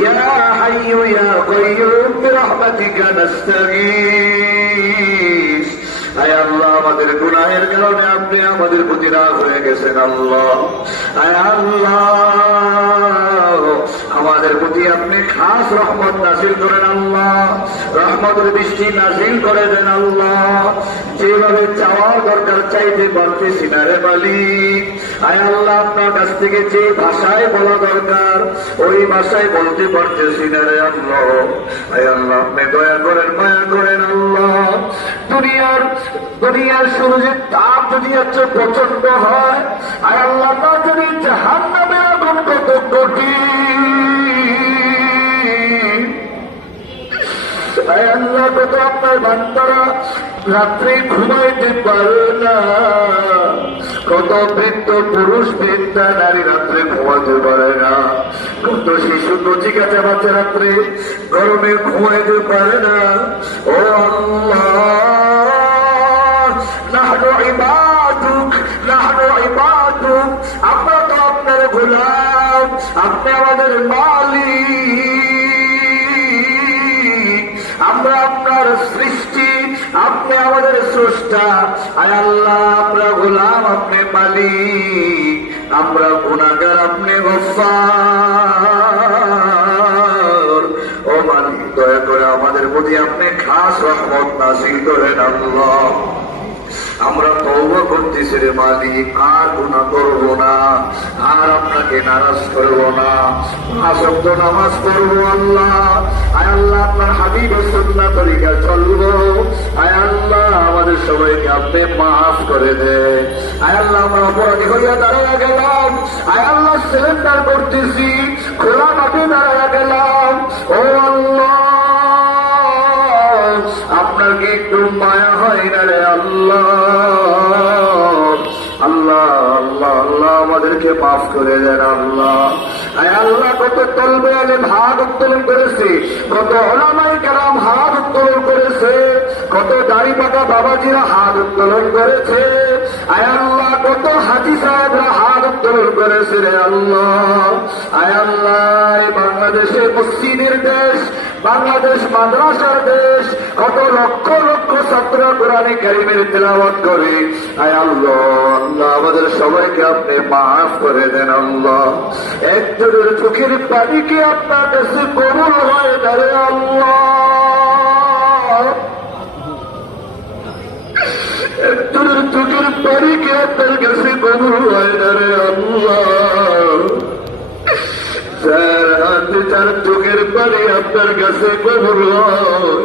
ইয়া হাইয়্যু ইয়া কাইয়্যুম বিরহমাতিকা নাস্তাগীস। আয় আল্লাহ, আমাদের গুনাহের কারণে আপনি আমাদের প্রতি রাগ হয়ে গেছেন আল্লাহ। আয় আল্লাহ, আমাদের প্রতি আপনি খাস রহমত নাযিল করেন আল্লাহ, রহমতের বৃষ্টি নাযিল করে দেন আল্লাহ। যেভাবে চাওয়া দরকার চাইতে পারতেছি না রে মালিক। আয় আল্লাহ, আপনার কাছ থেকে যে ভাষায় বলা দরকার ওই ভাষায় বলতে পারতেছি না রে আল্লাহ। আয় আল্লাহ, আপনি দয়া করেন, মায়া করেন আল্লাহ। দুনিয়ার সূর্যের তাপ যদি এত প্রচন্ড হয়, আয় আল্লাহ, তা যদি জাহান্নামের আগুন কত কঠিন। আয় আল্লাহ, কত আপনার বান্দারা রাত্রে ঘুমাইতে পারে না, কত বৃদ্ধ পুরুষ বৃদ্ধা নারী রাত্রে ঘুমাতে পারে না, কত শিশু কচি কাঁচা বাচ্চা রাত্রে গরমে ঘুমাইতে পারে না। ও আল্লাহ, নাহনু ইবাদুক, নাহনু ইবাদুক, আমরা তো আপনার গোলাম, আপনি আমাদের মালিক, আমরা আপনার সৃষ্টি, আপনি আমাদের স্রষ্টা। আয় আল্লাহ, আমরা গোলাম, আপনি মালিক, আমরা গুনাহগার, আপনি গফফার। ও মালিক, দয়া করে আমাদের প্রতি আপনি খাস রহমত নাযিল করেন আল্লাহ। আমরা তওবা করতেছি রে মালিক, আর গুনাহ করব না, আর আপনাকে নারাজ করব না, 5 ওয়াক্ত নামাজ পড়ব আল্লাহ। আয় আল্লাহ, আপনার হাবিবের সুন্নাহ তরিকা চলব। আয় আল্লাহ, আমাদের সবাইকে আপনি মাফ করে দেন। আয় আল্লাহ, আমরা অপরাধী হইয়া দাঁড়াইয়া গেলাম, আয় আল্লাহ সিলিন্ডার করতেছি, খোলা মাঠে দাঁড়াইয়া গেলাম। ও আল্লাহ, আপনার কি একটু মায়া হয় না রে আল্লাহ? আল্লাহ আল্লাহ আল্লাহ, আমাদেরকে মাফ করে দেন আল্লাহ। আয় আল্লাহ, কত তলবে আলেম হাত উত্তোলন করেছে, কত উলামায়ে কেরাম হাত উত্তোলন করেছে, কত দাড়ি পাকা বাবাজিরা হাত উত্তোলন করেছে। আয় আল্লাহ, কত হাজি সাহেবরা হাত উত্তোলন করেছে রে আল্লাহ। আয় আল্লাহ, বাংলাদেশে মসজিদের দেশ, বাংলাদেশ মাদ্রাসার দেশ, কত লক্ষ লক্ষ ছাত্র কোরআনে কারিমের তেলাওয়াত করে। আয় আল্লাহ আল্লাহ, আমাদের সবাইকে আপনি মাফ করে দেন আল্লাহ। একজনের চোখের পানিকে আপনার কাছে কবুল হয় দাঁড়ে আল্লাহ, একজনের চোখের পানিকে আপনার কাছে কবুল হয় দাঁড়ে আল্লাহ। যার চোখের পানি আপনার কাছে কবুল হয়,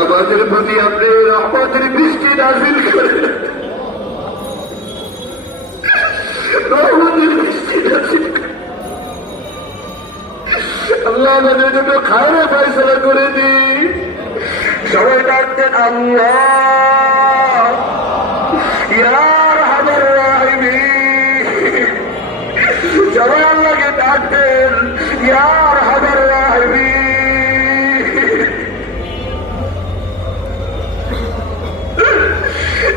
আমাদের প্রতি আপনি রহমতের বৃষ্টি নাযিল করেন, রহমতের বৃষ্টি নাযিল করেন আল্লাহ। আমাদের জন্য খায়রে ফয়সালা করে দিন। সবাই ডাকতেন আল্লাহ, ইয়া আরহামার রাহিমিন। সবাই আল্লাহকে ডাকতেন ইয়া আরহামার রাহিমিন,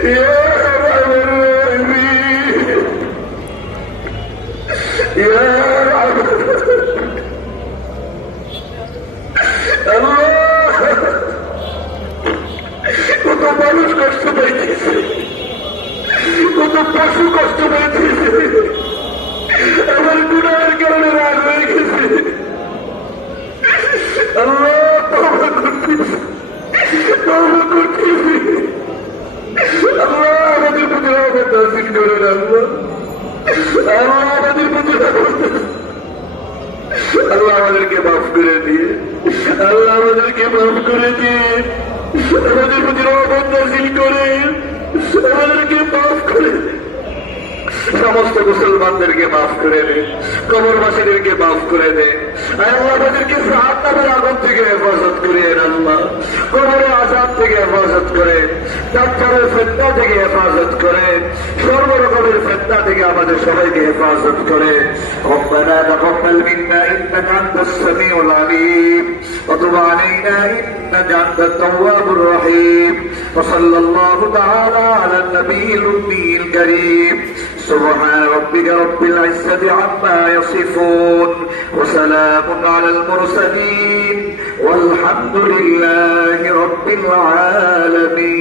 ইয়া আরহামার রাহিমিন, ইয়া আরহামার আল্লাহ। কত মানুষ কষ্ট পাইতেছে, কত পশু কষ্ট পাইতেছে, আমার গুনাহের কারণে রাগ হয়ে গেছে আল্লাহ। তওবা করতেছি, তওবা করতেছি আল্লাহ। আমাদের প্রতি রহমত নাযিল করেন আল্লাহ, আল্লাহ আমাদের প্রতি রহমত, আল্লাহ আমাদেরকে মাফ করে দিয়ে, আল্লাহ আমাদেরকে মাফ করে দিয়ে, আমাদের প্রতি রহমত নাযিল করেন, আমাদেরকে মাফ করে, সমস্ত মুসলমানদেরকে মাফ করে দে, কবরবাসীদেরকে মাফ করে দে। আল্লাহ আমাদেরকে জাহান্নামের আগুন থেকে হেফাজত করিয়ে আল্লাহ, কবরের আযাব থেকে হেফাজত করে, দাজ্জালের ফিতনা থেকে হেফাজত করে, সর্বরকমের ফিতনা থেকে আমাদের সবাইকে হেফাজত করে। রব্বানা তাকাব্বাল মিন্না ইন্নাকা আনতাস সামিউল আলীম ওয়া তুব আলাইনা ইন্নাকা আনতাত তাওয়াবুর রহিম। ওয়া সাল্লাল্লাহু তাআলা আলা নবিয়িল উম্মিয়িল কারীম। سبحان ربك رب العزة عما يصفون وسلام على المرسلين والحمد لله رب العالمين.